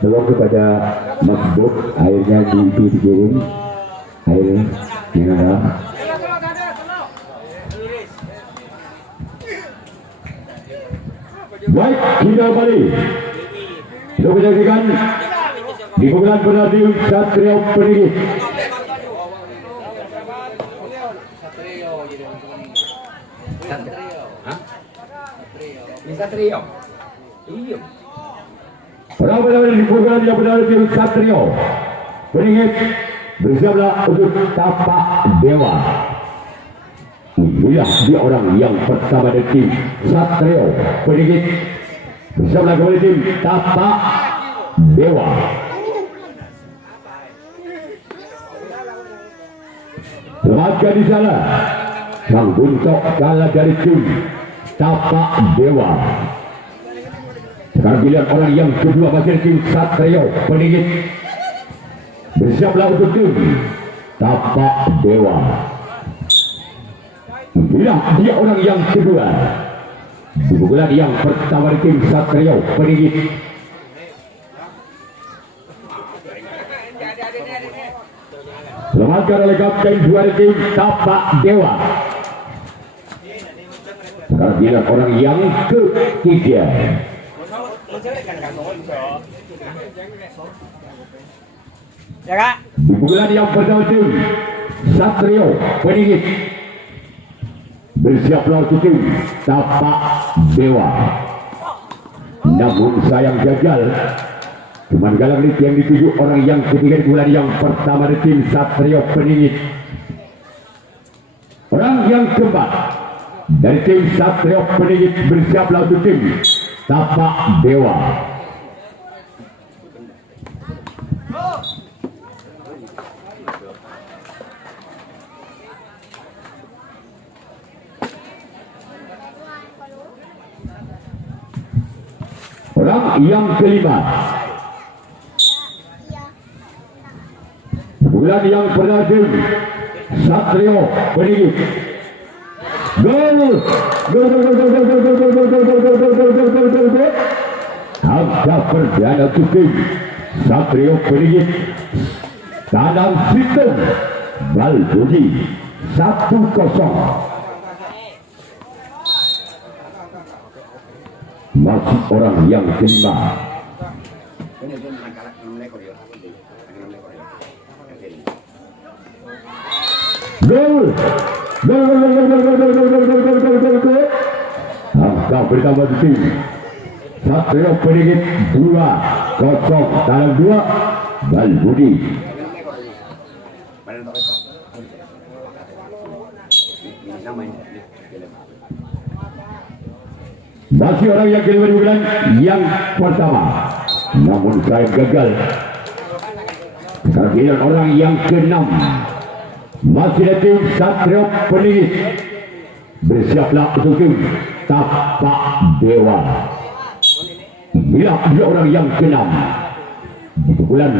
Belum kepada Mas Bob, akhirnya dikirim akhirnya yang ada. Baik, kita kembali. Kita menyaksikan di pukulan penalti Satrio Peningit. Satrio. Iya. Benar-benar di pukulan yang benar tim Satrio Peningit bersiaplah untuk tapak dewa. Inilah dia orang yang pertama dari tim Satrio Peningit. Bersiaplah kembali tim tapak dewa. Selamatkan di sana sang buntok kalah dari tim tapak dewa. Sekarang giliran orang yang kedua masih tim Satrio Peningit. Bersiaplah untuk tim tapak dewa. Inilah dia orang yang kedua di pukulan yang pertama tim Satrio Peningit. Selamatkan oleh kapten dua tim tapak dewa. Sekarang giliran orang yang ketiga Ya kak. di pukulan yang pertama tim Satrio Peningit. Bersiaplah untuk tim tapak dewa. Namun sayang gagal. Cuman galang yang dituju orang yang ketiga di bulan yang pertama di tim Satrio Peningit. Orang yang keempat dari tim Satrio Peningit bersiaplah untuk tim tapak dewa. Orang yang kelima bulan yang pernah tim Satrio Peningit. Gol. Angka perdana untuk tim Satrio Peningit. Tanam Situng Balbudi 1-0. Masih orang yang kelima. Gol. Angka bertambah di tim Satrio Peningit 2-0. Tanam 2 Balbudi. Masih orang yang kelima di bulan yang pertama, namun saya gagal. Sekarang orang yang keenam masih ada tim Satrio Peningit. Bersiaplah untuk tim tapak dewa. Bila dia orang yang keenam di bulan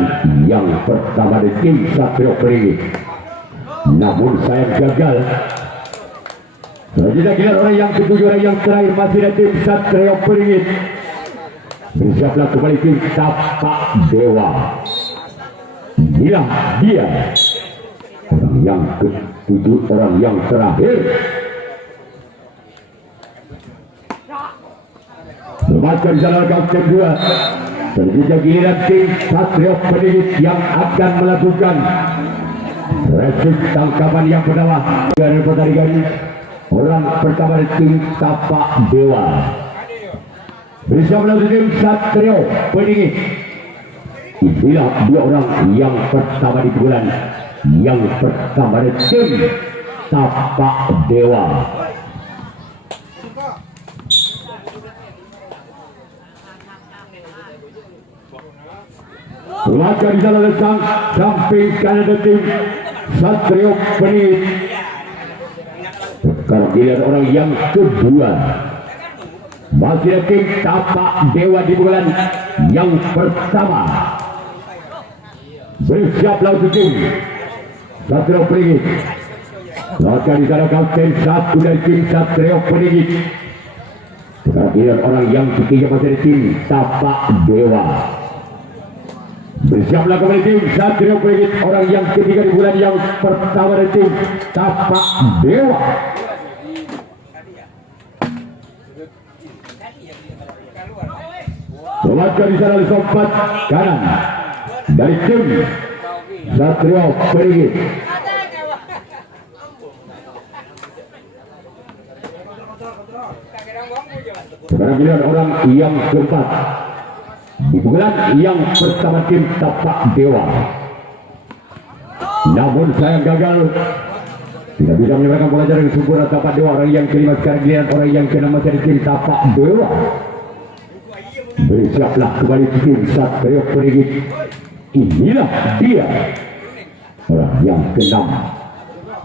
yang pertama di tim Satrio Peningit, namun saya gagal. Selanjutnya kita orang yang ketujuh, orang yang terakhir masih ada tim Satrio Peningit. Bersiaplah kembali tim tapak dewa. Inilah dia orang yang ketujuh, orang yang terakhir. Selamatkan jalan kapten dua. Selanjutnya giliran tim Satrio Peningit yang akan melakukan resip tangkapan yang pertama dari pertandingan. Orang pertama di tim tapak dewa. Bersiaplah tim Satrio Peningit. Inilah dua orang yang pertama di bulan yang pertama di tim tapak dewa. Selamatkan di sana samping kanan tim Satrio Penit. Sekarang giliran orang yang kedua. Masih ada tim Tapak Dewa di pukulan yang pertama. Bersiaplah untuk tim Satrio Penit. Lawan di sana kapten satu dari tim Satrio Penit. Sekarang giliran orang yang ketiga masih ada tim Tapak Dewa. Bersiaplah kembali tim Satrio Penit. Orang yang ketiga di bulan yang pertama dari tim Tapak Dewa. Lewatkan di sana lompat kanan dari tim Satrio Penit. Sekarang giliran orang yang keempat di pukulan yang pertama tim Tapak Dewa. Namun sayang gagal, tidak bisa menyebabkan pelajaran yang sempurna Tapak Dewa. Orang yang kelima sekarang giliran orang yang keenam masih tim Tapak Dewa. Bersiaplah kembali tim Satrio Penit. Inilah dia orang yang keenam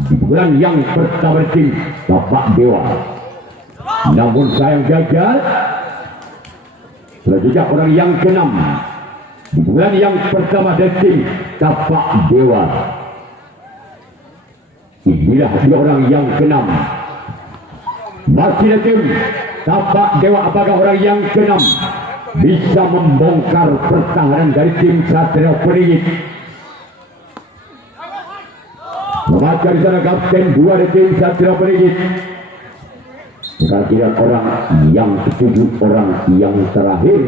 di pukulan yang pertama tim Tapak Dewa. Namun sayang gagal. Selanjutnya orang yang keenam di bulan yang pertama dari tim Tapak Dewa. Inilah dia orang yang keenam. Masih ada tim Tapak Dewa. Apakah orang yang keenam bisa membongkar pertahanan dari tim Satrio Penit? Memakai di sana kapten 2 dari tim Satrio Penit. Sekarang orang yang ketujuh, orang yang terakhir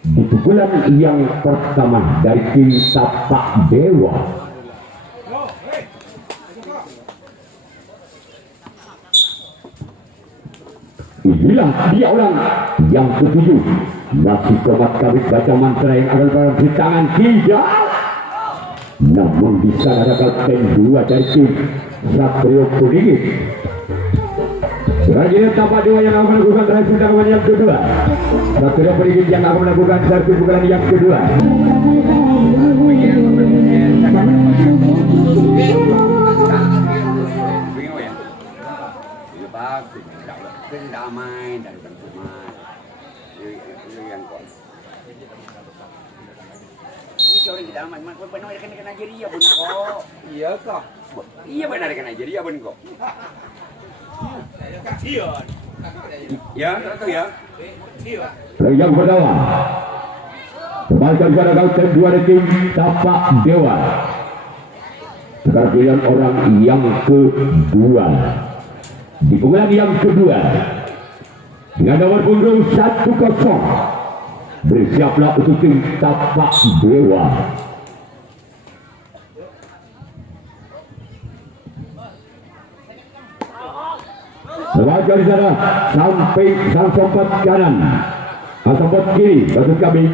di pukulan yang pertama dari tim Tapak Dewa. Inilah dia orang yang ketujuh. Masih komat kami baca mantra yang ada dalam di tangan tidak. Namun di sana ada kapten 2 dari tim Satrio Penit. Selanjutnya Tapak Dewa yang akan melakukan terakhir tendangan yang kedua. Satrio Penit yang akan melakukan satu pukulan yang kedua. Damai dan berteman. Yang kau. Ini orang kita damai, mana benar kena Nigeria pun kok. Iya kok. Iya benar kena Nigeria pun kok. Ya, tahu ya. Yang pertama, kembalikan kepada kapten 2 dari tim Tapak Dewa. Sekarang giliran orang yang kedua di pukulan yang kedua dengan nomor punggung 1-0. Bersiaplah untuk tim Tapak Dewa. Lewatkan di sana sampai sang sompat kanan, sang sompat kiri, maksud kami.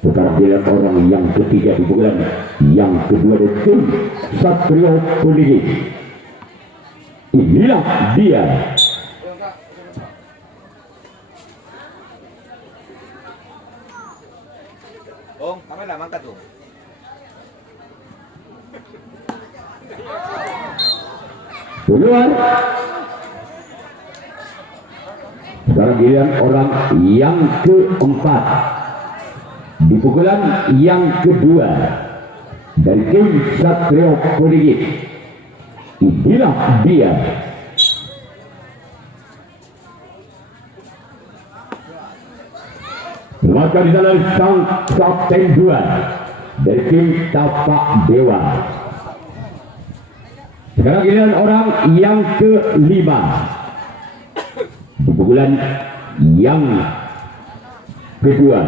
Sekarang giliran orang yang ketiga di pukulan yang kedua dari tim Satrio Penit. Inilah dia. Oh, kami lah mangkat tuh. Duluan. Sekarang giliran orang yang keempat di pukulan yang kedua dari tim Satrio Penit. Inilah dia. Maka di sana sang kapten 2 dari tim Tapak Dewa. Sekarang giliran orang yang kelima di pukulan yang kedua.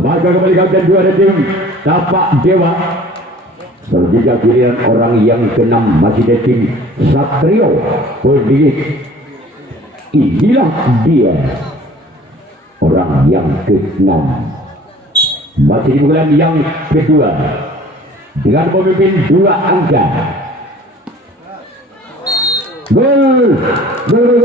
Maka kembali kapten 2 dari tim Tapak Dewa. Selanjutnya giliran orang yang keenam masih dari tim Satrio Penit. Inilah dia orang yang keenam masih di bulan yang kedua dengan pemimpin 2 angka. Gol! Gol!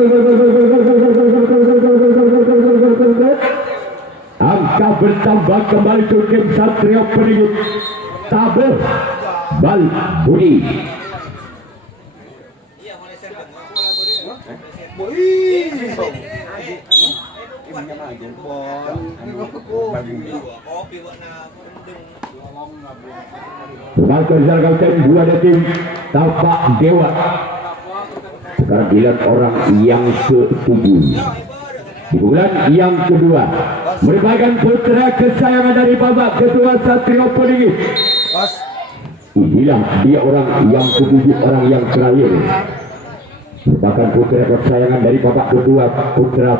maka bertambah kembali ke tim Satrio Peningit Tabel Bal Budi. Bakal Kapten 2 dari tim Tapak Dewa. Sekarang dilihat orang yang ke-7 di bulan yang kedua merupakan putra kesayangan dari babak kedua Satrio Peningit. Inilah dia orang yang ke-7, orang yang terakhir, merupakan putra kesayangan dari babak kedua putra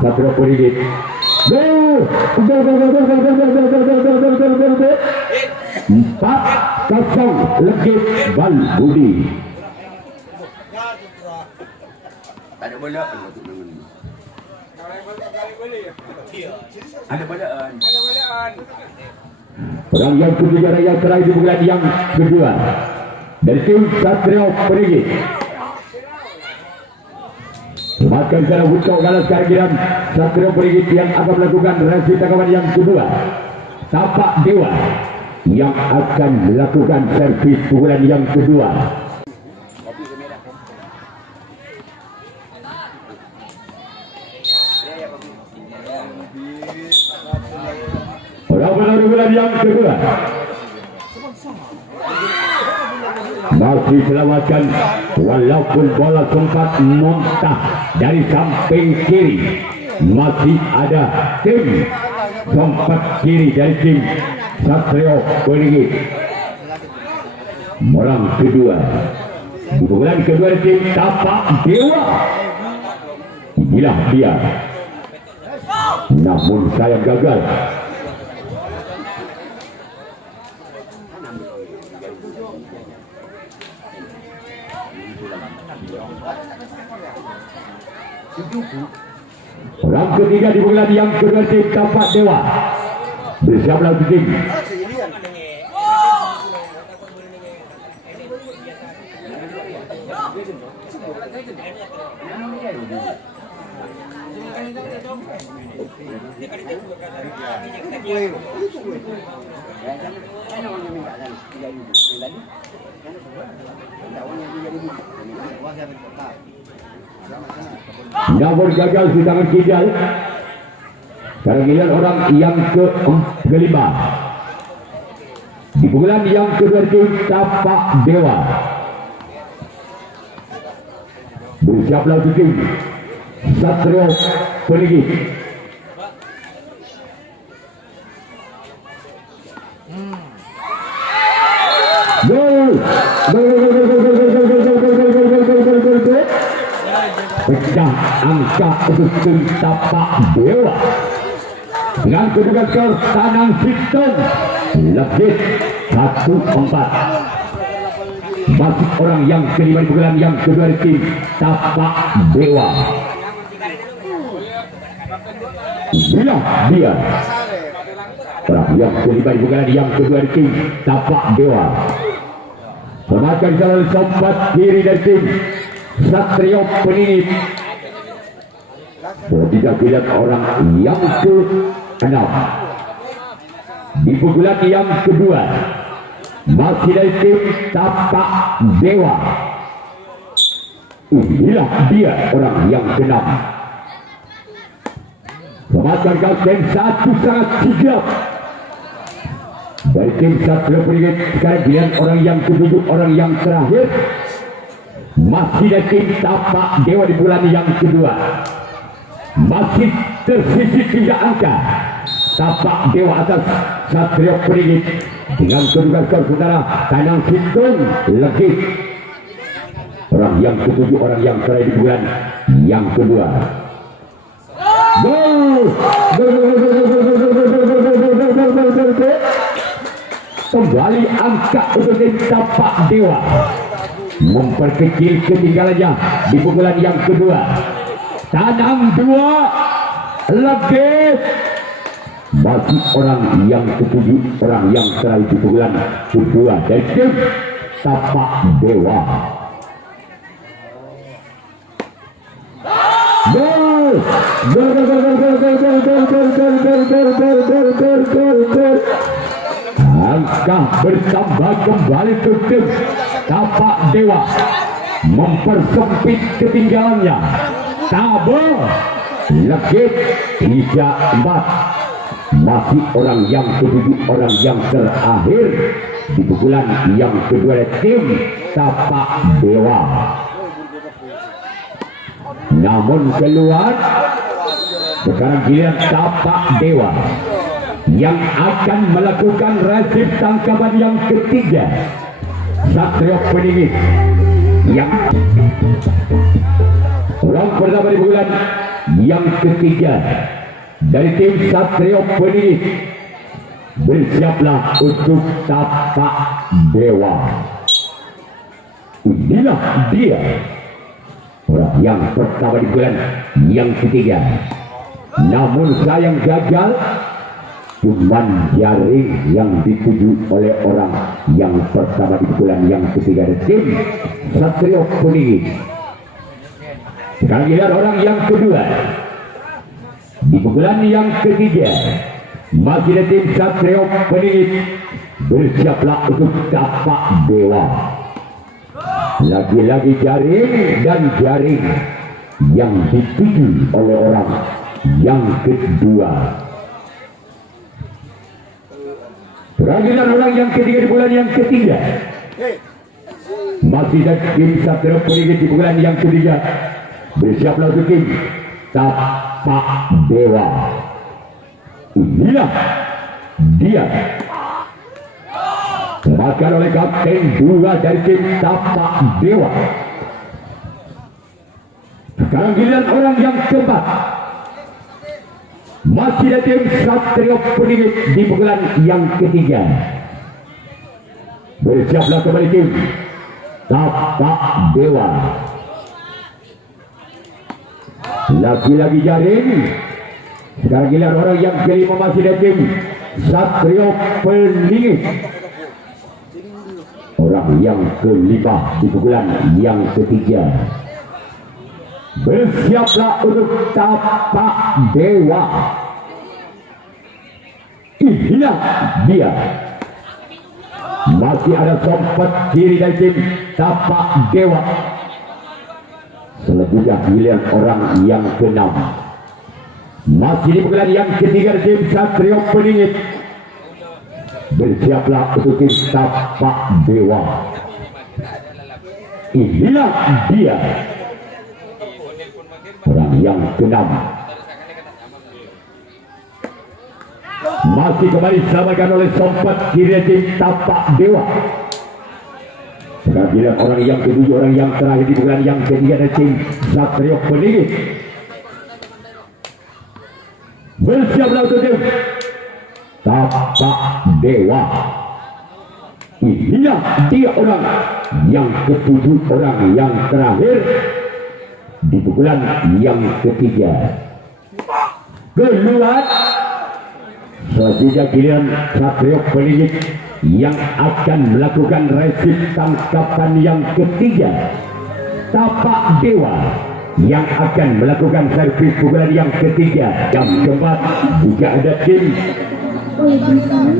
Satrio Peningit. 4-0 Legit Bal Budi. Ada bola. Ada bolaan. Orang yang ketiga yang terakhir di bulan yang kedua dari tim Satrio Peningit. Semakin secara Wucok galas kehadiran Satrio Peningit yang akan melakukan resi tangkapan yang kedua. Tapak Dewa yang akan melakukan servis pukulan yang kedua. Orang bulan yang kedua masih selamatkan, walaupun bola sempat muntah dari samping kiri. Masih ada tim sempat kiri dari tim Satrio Peningit. Orang kedua di bulan kedua dari tim Tapak Dewa. Inilah dia, namun saya gagal. Orang ketiga di bulan yang kedua tim Tapak Dewa. Bersiaplah tim. Namun gagal di tangan Kijal. Sekarang giliran orang yang kelima di bulan yang kedua tim Tapak Dewa. Bersiaplah tim Satrio Peningit. Pecah angka untuk tim Tapak Dewa dengan kedudukan skor Tanang Siton Legit 1-4. Masih orang yang kelima di bulan yang kedua tim Tapak Dewa. Inilah dia orang yang kelima di bulan yang kedua tim Tapak Dewa. Semakin jalan sempat kiri dari tim Satrio Peningit. Tidak lihat orang yang ke-6 di pukulan yang kedua masih dari tim Tapak Dewa. Inilah dia orang yang ke-6. Semakin kapten satu sangat sigap dari tim Satrio Peningit. Sekarang dilihat orang yang ke-7, orang yang terakhir masih dari tim Tapak Dewa di bulan yang kedua. Masih tersisih 3 angka. Tapak Dewa atas Satrio Peningit dengan kedudukan skor saudara Tanang Siton Legit. Orang yang ke-7, orang yang terakhir di bulan yang kedua. Kembali angka untuk tim Tapak Dewa, memperkecil ketinggalannya di pukulan yang kedua. Tanang 2 Legit. Masih orang yang ke-7, orang yang terakhir di pukulan kedua dari tim Tapak Dewa. Gol. Apakah bertambah kembali ke tim Tapak Dewa mempersempit ketinggalannya? Tabel legit 3-4. Masih orang yang ketujuh, orang yang terakhir di pukulan yang kedua tim Tapak Dewa. Namun keluar. Sekarang giliran Tapak Dewa yang akan melakukan resip tangkapan yang ketiga. Satrio Peningit yang orang pertama di bulan yang ketiga dari tim Satrio Peningit. Bersiaplah untuk Tapak Dewa. Inilah dia orang yang pertama di bulan yang ketiga. Namun sayang gagal. Cuman jaring yang dituju oleh orang yang pertama di bulan yang ketiga dari tim Satrio Peningit. Sekarang lihat orang yang kedua di bulan yang ketiga. Masih dari tim Satrio Peningit. Bersiaplah untuk Tapak Dewa. Lagi-lagi jaring dan jaring yang dituju oleh orang yang kedua. Perangkilan orang yang ketiga di bulan yang ketiga. Masih dari tim Satrio Peningit di bulan yang ketiga. Bersiaplah untuk tim Tapak Dewa. Inilah dia. Dimakan oleh kapten 2 dari tim Tapak Dewa. Sekarang giliran orang yang keempat. Masih dari tim Satrio Peningit di pukulan yang ketiga. Bersiaplah kembali tim Tapak Dewa. Lagi-lagi jaring. Sekarang giliran orang yang kelima masih dari tim Satrio Peningit. Orang yang kelima di pukulan yang ketiga. Bersiaplah untuk Tapak Dewa. Inilah dia. Masih ada sompat kiri dari tim Tapak Dewa. Selanjutnya giliran orang yang keenam. Masih di pukulan yang ketiga dari tim Satrio Peningit. Bersiaplah untuk tim Tapak Dewa. Inilah dia. Orang yang keenam. Masih kembali diselamatkan oleh sompat kiri tim Tapak Dewa. Sekarang giliran orang yang ketujuh, orang yang terakhir di bulan yang ketiga dari tim Satrio Peningit. Bersiaplah untuk tim Tapak Dewa. Inilah dia orang yang ketujuh, orang yang terakhir di pukulan yang ketiga. Keluar. Selanjutnya giliran Satrio Peningit yang akan melakukan resip tangkapan yang ketiga. Tapak Dewa yang akan melakukan servis pukulan yang ketiga. Yang keempat juga ada tim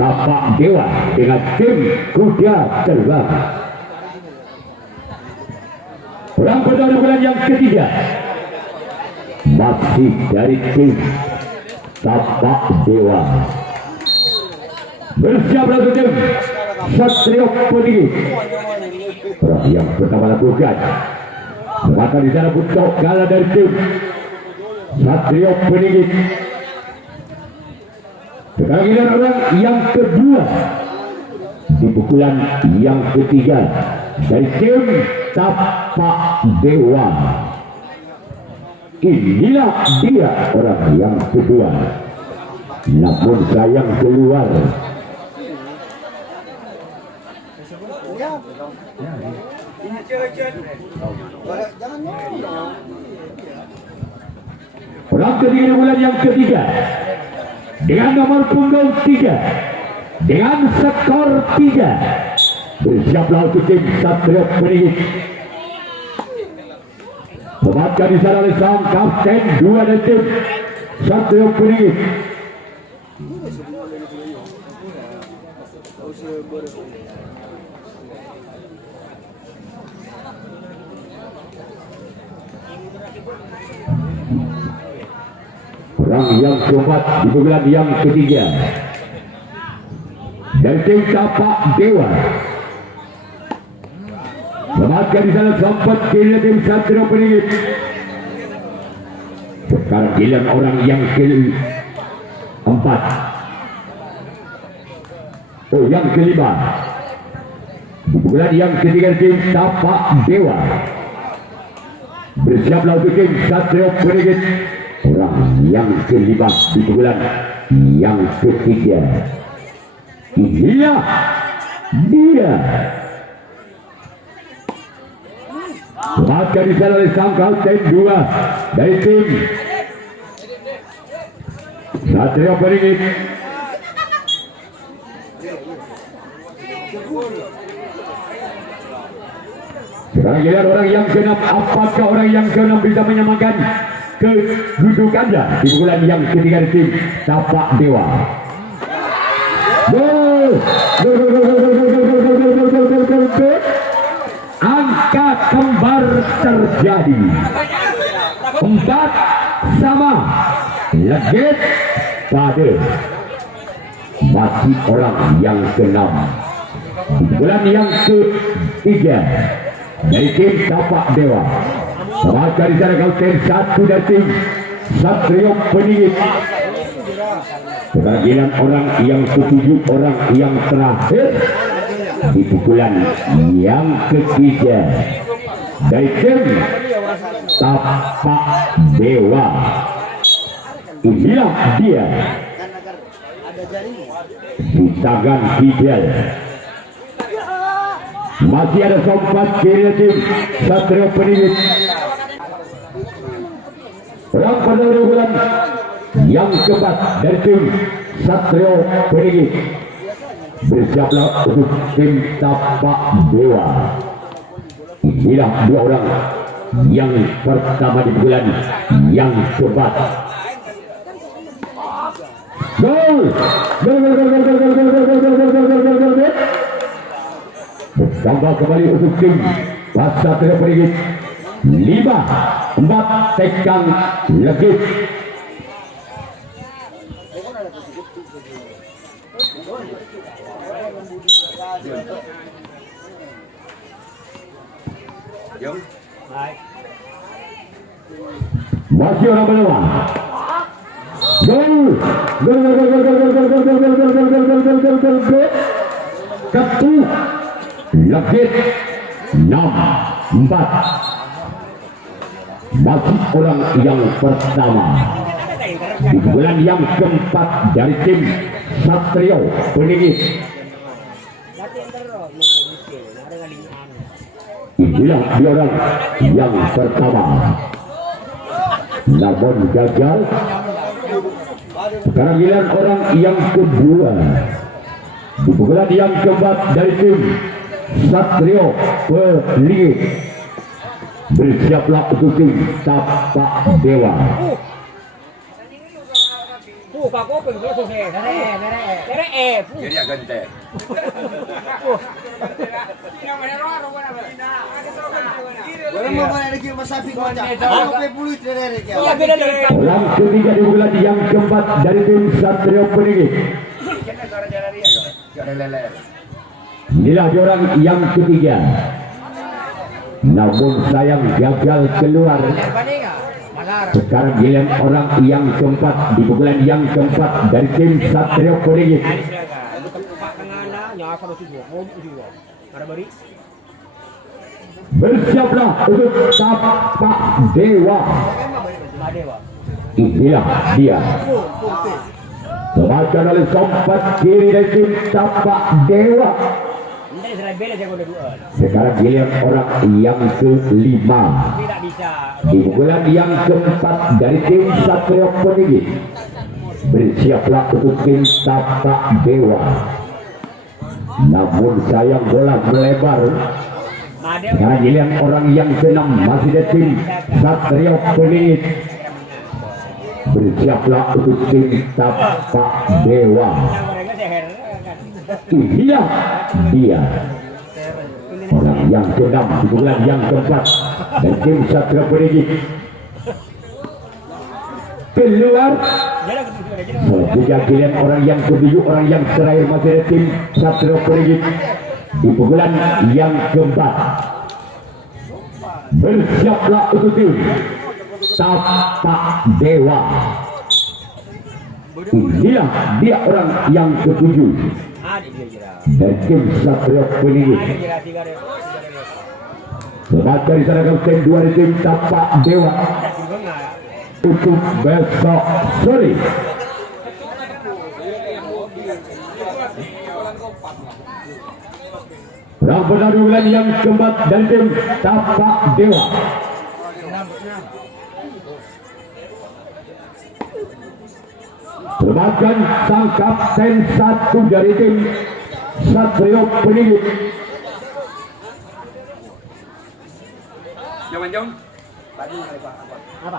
Tapak Dewa dengan tim Kuda Terbang. Orang pertama bulan yang ketiga masih dari tim Tapak Dewa. Bersiaplah untuk tim Satrio Peningit. Orang yang pertama lakukan maka di sana butuh kalah dari tim Satrio Peningit. Sekarang ini orang yang kedua di pukulan yang ketiga dari tim Tapak Dewa. Inilah dia orang yang kedua. Namun sayang keluar. Orang ketiga di bulan yang ketiga dengan nomor punggung 3 dengan skor 3. Bersiaplah untuk tim Satrio Peningit. Mematkan di sana oleh sang kapten 2 dari tim Satrio Peningit. Orang yang keempat di pukulan yang ketiga dari tim Tapak Dewa. Selamatkan di sana sempat kiri tim Satrio Peningit. Sekarang giliran orang yang keempat. Oh, yang kelima. Di pukulan yang ketiga tim Tapak Dewa. Bersiaplah untuk tim Satrio Peningit. Orang yang kelima di pukulan yang ketiga. Inilah dia. Selamatkan di sana oleh Sangkal tim 2 dari tim Satrio Peningit. Sekarang giliran orang yang ke-6. Apakah orang yang ke-6 bisa menyamakan kedudukannya di pukulan yang ketiga di tim Tapak Dewa? Gol! Angka kembar terjadi. 4 sama. Legit pada masih orang yang ke-6 di bulan yang ketiga dari tim Tapak Dewa. Maka di sana kau tim 1 dari tim Satrio Peningit. Sekarang giliran orang yang ke-7, orang yang terakhir di pukulan yang ketiga dari tim Tapak Dewa. Inilah dia di tangan Fidel. Masih ada sompat kiri tim Satrio Peningit. Orang pada bulan yang keempat dari tim Satrio Peningit. Bersiaplah untuk tim Tapak Dewa. Inilah dua orang yang pertama di bulan yang keempat. Gol! Bertambah kembali untuk tim Satrio Peningit. 5-4 tekan legit. Masih orang berlawan. Gol. Ketu legit 6-4. Masih orang yang pertama di bulan yang keempat dari tim Satrio Peningit. Inilah dia orang yang pertama, namun gagal. Sekarang giliran orang yang kedua di pukulan yang keempat dari tim Satrio Peningit. Bersiaplah untuk tim Tapak Dewa. Pak Kopeng itu selesai. Mere. Jadi agak gede. Orang ketiga di bulan yang keempat dari tim Satrio Peningit. Inilah orang yang ketiga. Namun sayang gagal keluar. Sekarang giliran orang yang keempat di pukulan yang keempat dari tim Satrio Peningit. Bersiaplah untuk Tapak Dewa. Inilah dia. Semakan oleh sompat kiri dari tim Tapak Dewa. Sekarang giliran orang yang kelima di pukulan yang keempat dari tim Satrio Peningit. Bersiaplah untuk tim Tapak Dewa. Namun sayang bola melebar. Sekarang giliran orang yang keenam masih dari tim Satrio Peningit. Bersiaplah untuk tim Tapak Dewa. Inilah dia orang yang ke-6 di bulan yang keempat dan tim Satria Peninggi keluar. Selanjutnya pilihan orang yang ke-7, orang yang terakhir masih ada tim Satria Peninggi di pukulan yang keempat. Bersiaplah untuk tim Tapak Dewa. Inilah dia orang yang ke-7 dan tim Satria Peninggi. Selamat dari sana kapten 2 di tim Tapak Dewa untuk besok sore. Perang pertarungan yang keempat dan tim Tapak Dewa. Selamatkan sang kapten 1 dari tim Satria Peninggi. Jom. Apa?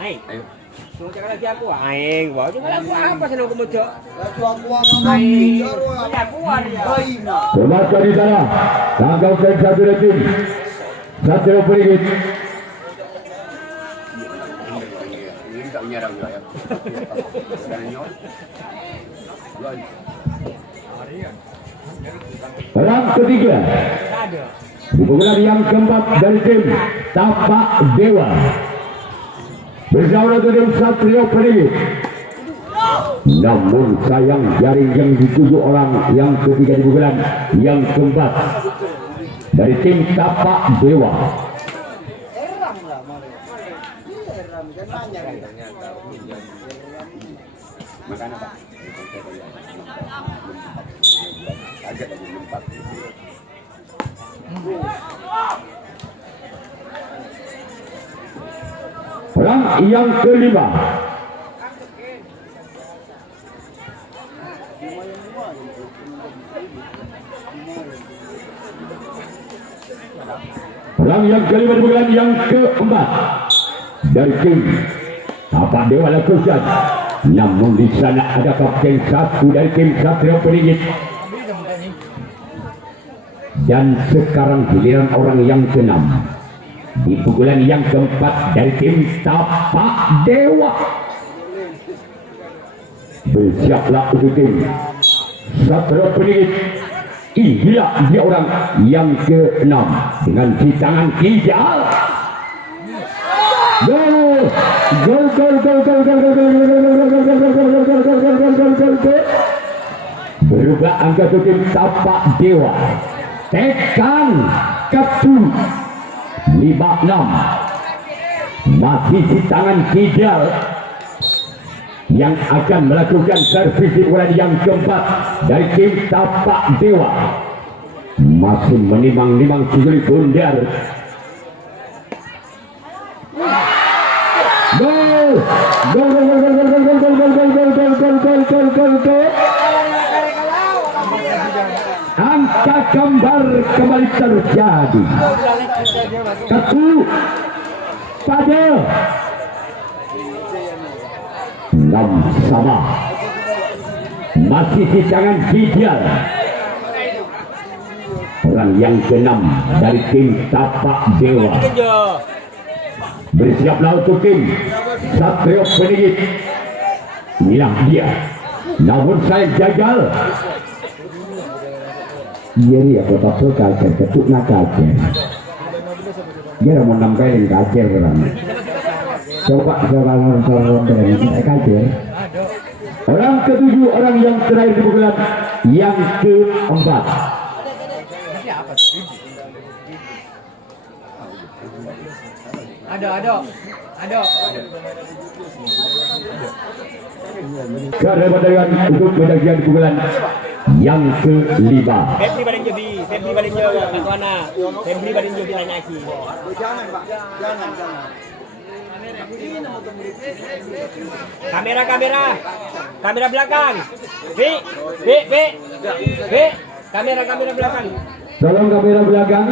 Aing. Mau cakap lagi aku aing, bawa juga aku apa senang aku muncul. Aing. Selamatkan di sana sang kapten 1 dari tim Satria Peninggi. Ini tak menyerang juga ya. Perang ketiga di pukulan yang keempat dari tim Tapak Dewa bersama tim Satria Peninggi. Namun sayang jaring yang dituju orang yang ketiga di pukulan yang keempat dari tim Tapak Dewa. Makan apa? Agak lagi 4. Perang yang kelima di bulan yang keempat dari tim Tapak Dewa lakukan. Namun di sana ada kapten 1 dari tim Satria Peninggi. Dan sekarang giliran orang yang ke-6 di pukulan yang keempat dari tim Tapak Dewa. Bersiaplah untuk tim Satria Peninggi. Inilah dia orang yang ke-6 dengan si tangan hijau. Gol. Berubah angka tim Tapak Dewa. Tekan ketu 56. Masih si tangan hijau yang akan melakukan servis di bulan yang keempat dari tim Tapak Dewa. Masih menimang-nimang Sugri Bundar. Angka gambar kembali terjadi. Ketu pada 6 sama. Masih di tangan hijau orang yang ke-6 dari tim Tapak Dewa. Bersiaplah untuk tim Satria Peninggi. Inilah dia. Namun saya gagal. Iya ya, kota kacer, ketuk nak kacer. Dia mau nampelin kacer orang. Coba orang dengan kacer. Orang ke-7, orang yang terakhir di pukulan yang keempat. Ada. Karena pertandingan untuk bagian pukulan yang kelima. Febri balik je Katuana. Febri balik je nanya aki. Jangan Pak, jangan. Kamera belakang. B. Kamera belakang. Tolong kamera belakang.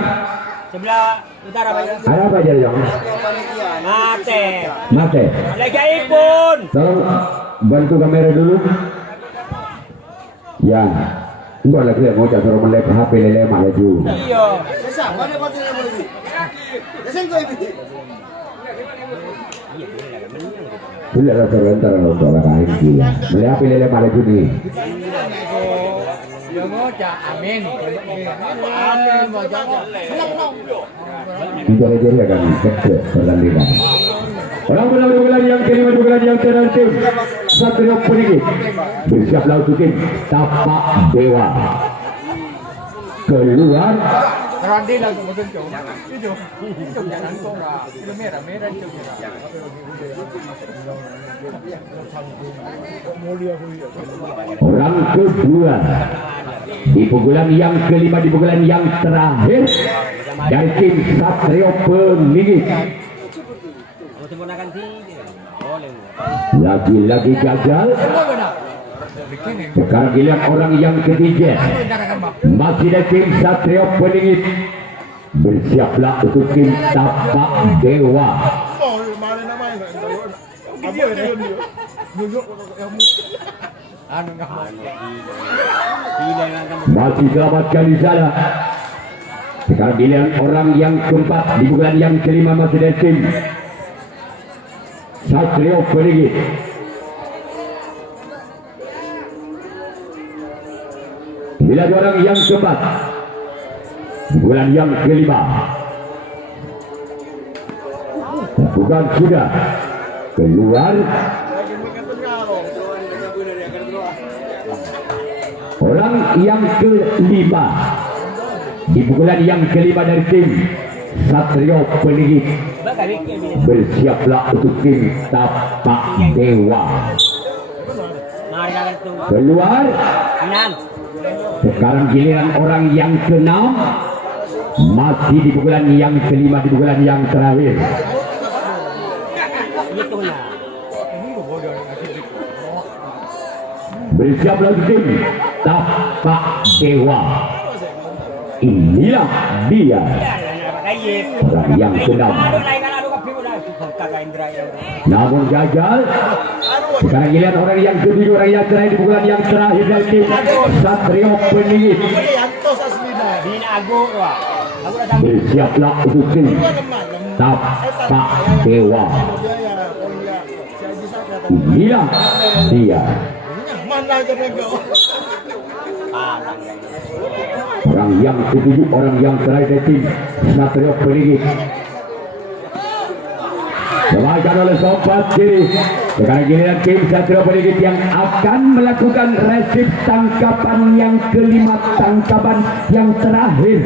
Sebelah utara Pak. Ada apa jadi dong? Mate. Lagi ipun. Tolong bantu kamera dulu. Ya. Enggak lagi yang mau jatuh melep HP lele maju. Iya. Sama dia pati yang lebih. Saya kau ini. Bila lah sebentar untuk orang lain dia. Beli HP lele maju nih. Yo ngoca amin. Amin ngoca. Jadi akan kecil pertandingan. Orang bulan yang kelima bulan yang terakhir Satrio Peninggi bersiap laut tim Tapak Dewa keluar. Randy là một dân chủ. Chủ nhà đánh con là km là mấy đánh chủ nhà. Orang kedua di pukulan yang kelima di pukulan yang terakhir dari tim Satrio Peninggi. Lagi-lagi gagal. Sekarang giliran orang yang ketiga masih dari tim Satrio Peninggi. Bersiaplah untuk tim Tapak Dewa. Masih selamatkan di sana. Sekarang giliran orang yang keempat di bulan yang kelima masih dari tim Satrio Peninggi. Bila orang yang keempat di bulan yang kelima bukan sudah keluar. Orang yang kelima di bulan yang kelima dari tim Satrio Peninggi. Bersiaplah untuk tim Tapak Dewa. Keluar. Sekarang giliran orang yang keenam masih di bulan yang kelima di bulan yang terakhir. Bersiaplah untuk tim Tapak Dewa. Inilah dia orang yang keenam. Namun gagal. Sekarang giliran orang yang ketujuh, orang yang terakhir di bulan yang terakhir dari tim Satrio Peninggi. Bersiaplah untuk tim Tapak Dewa. Inilah dia orang yang ketujuh, orang yang terakhir dari tim Satrio Peninggi. Dimainkan oleh sobat kiri. Sekarang giliran tim Satrio Peninggi yang akan melakukan resip tangkapan yang kelima, tangkapan yang terakhir.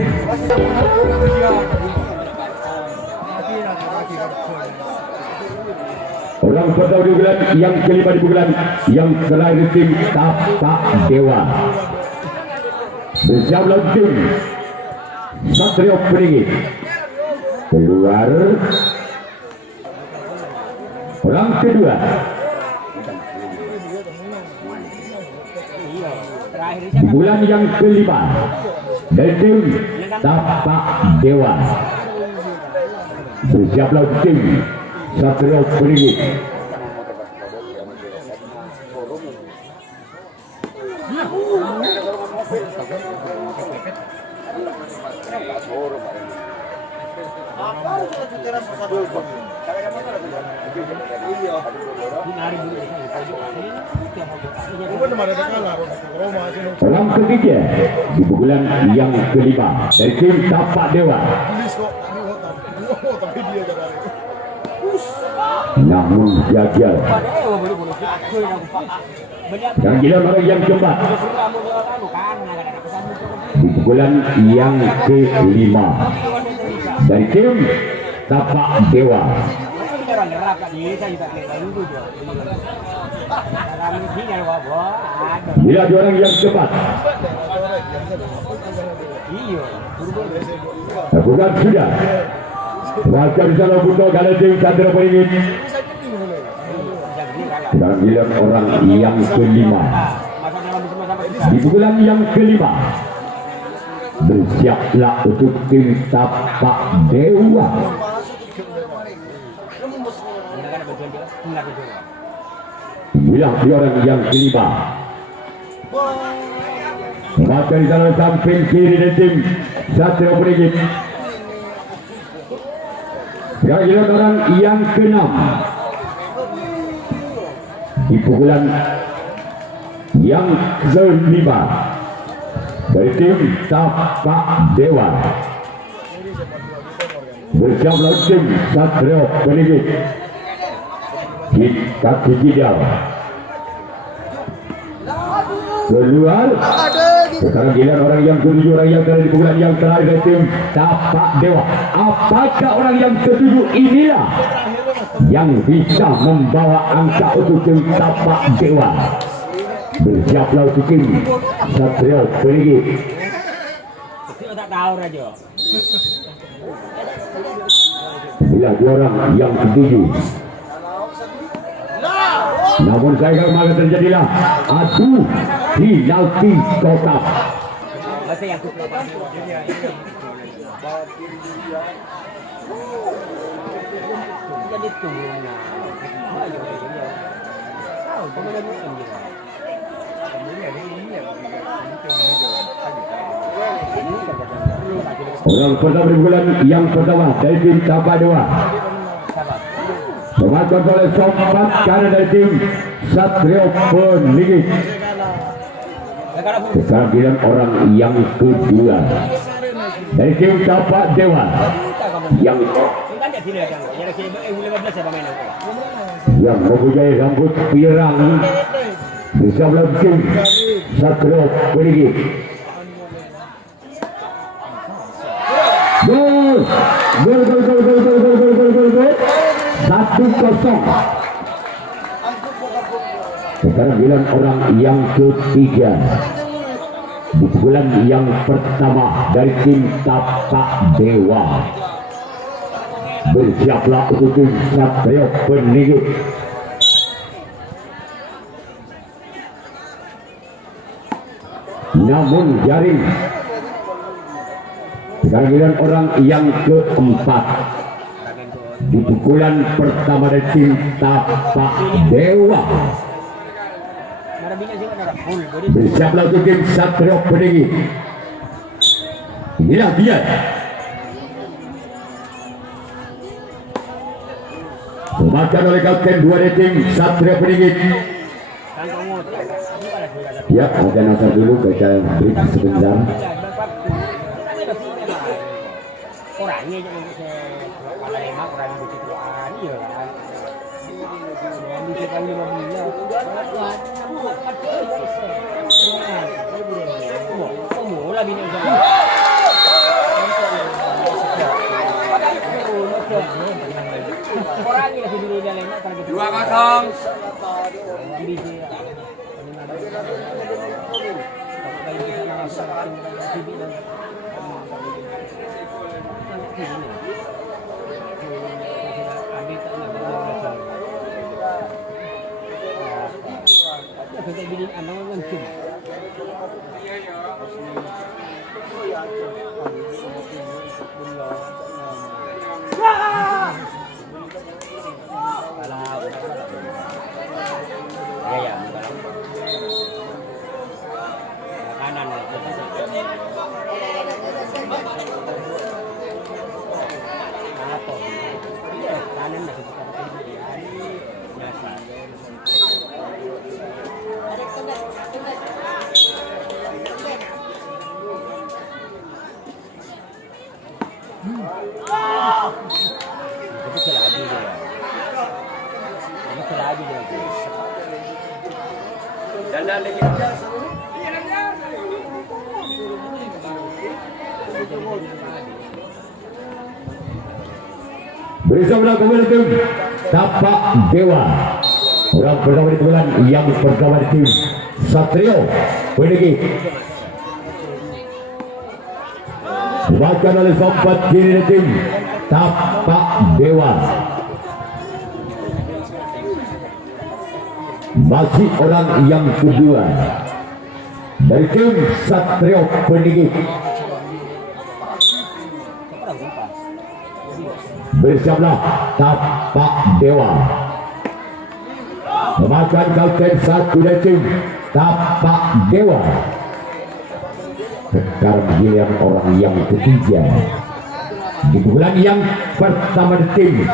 Orang pertama di bulan yang kelima di bulan yang terakhir tim Tapak Dewa. Bersiaplah tim Satrio Peninggi. Keluar. Orang kedua di bulan yang kelima dari tim Tapak Dewa. Bersiaplah tim Satrio Peninggi. Orang ketiga di bulan yang kelima dari tim Tapak Dewa. Namun gagal. Dan giliran orang yang keempat di bulan yang kelima dari tim Tapak Dewa. Bila orang yang cepat bukan sudah wajar bisa membunuh kalau tim Satrio Peninggi. Dan bila orang yang kelima di bulan yang kelima bersiaplah untuk tim Tapak Dewa. Bila orang yang kelima Maka di dalam samping kiri dari tim Satrio Peningit. Giliran orang yang ke-6 di pukulan yang ke-5 dari tim Tapak Dewa bersiap lawan tim Satrio Peningit di kaki kidal keluar. Sekarang giliran orang yang ke-7, orang yang berada di pukulan yang terakhir dari tim Tapak Dewa. Apakah orang yang ke-7 inilah yang bisa membawa angka untuk tim Tapak Dewa? Bersiap lawan tim Satrio Peningit. Kita tak tahu raja. Bila dua orang yang ke-7. Namun saya maka terjadilah adu penalti kotak. Masa yang ke-8. Jadi tunggu nah. Orang pertama di bulan yang pertama dari tim Tapak Dewa. Pemantauan oleh Sompat kanan dari tim Satrio Peningit. Sekarang giliran orang yang kedua dari tim Tapak Dewa yang mempunyai rambut pirang di sebelah tim Satrio Peningit. Gol, gol, gol, gol, gol, gol, gol, gol, gol, gol. 1-0. Sekarang giliran orang yang ketiga di pukulan yang pertama dari tim Tapak Dewa. Bersiaplah untuk tim Satrio Peningit. Namun jaring. Sekarang giliran orang yang keempat di pukulan pertama dari tim Tapak Dewa. Bersiaplah untuk tim Satrio Peningit. Inilah dia. Semakan oleh kapten 2 dari tim Satrio Peningit. Ya, ada nasar dulu kita break sebentar. Orangnya jangan kepala emak orang yang berketuaan ya kan. Bisa kali 5 miliar. Semula bini usaha. Orangnya masih dulu dia lemak pada gitu. 2-0. Kita bikin anak langsung. Ya, kanan kanan masih biasa. Itu selagi dia. Ini selagi dia. Dan lagi. Bersama kepada tim Tapak Dewa. Orang pertama di bulan yang pertama di tim Satrio Peningit. Dibacakan oleh Sompat kiri dari tim Tapak Dewa. Masih orang yang kedua dari tim Satrio Peningit. Bersiaplah Tapak Dewa. Memakan kapten 1 dari tim Tapak Dewa. Sekarang giliran orang yang ketiga. Di bulan yang pertama di tim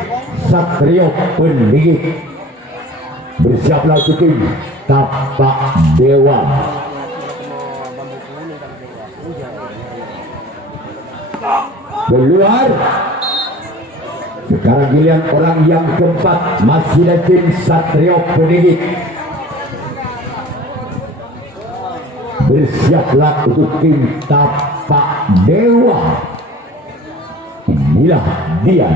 Satrio Pendigit. Bersiaplah untuk tim Tapak Dewa. Keluar. Sekarang giliran orang yang keempat masih dari tim Satrio Pendigit. Bersiaplah untuk tim Tapak Dewa. Inilah dia.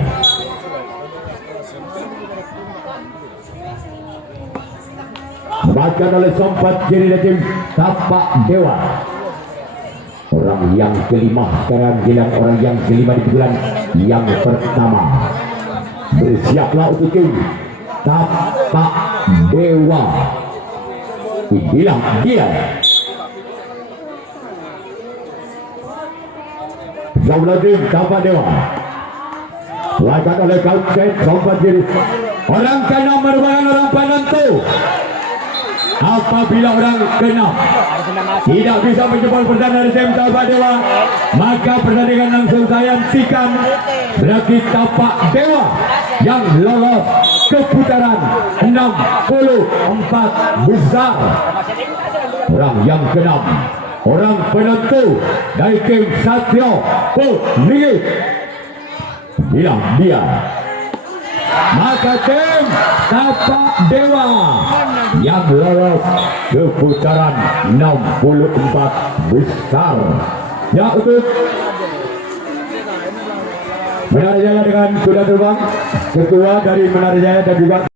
Dibacakan oleh sompat kiri dari tim Tapak Dewa. Orang yang kelima sekarang giliran orang yang kelima di bulan yang pertama. Bersiaplah untuk tim Tapak Dewa. Inilah dia. Jauhlah tim Tapak Dewa. Dilakukan oleh kapten sompat kiri. Orang keenam merupakan orang penentu. Apabila orang keenam tidak bisa menjebol pertandingan dari tim Tapak Dewa, maka pertandingan langsung saya hentikan. Berarti Tapak Dewa yang lolos ke putaran 64 besar. Orang yang keenam, orang penentu dari tim Satrio Pendigit. Bilang dia. Maka tim Tapak Dewa yang lolos ke putaran 64 besar. Ya, untuk Menara Jaya dengan kuda terbang, ketua dari Menara Jaya dan juga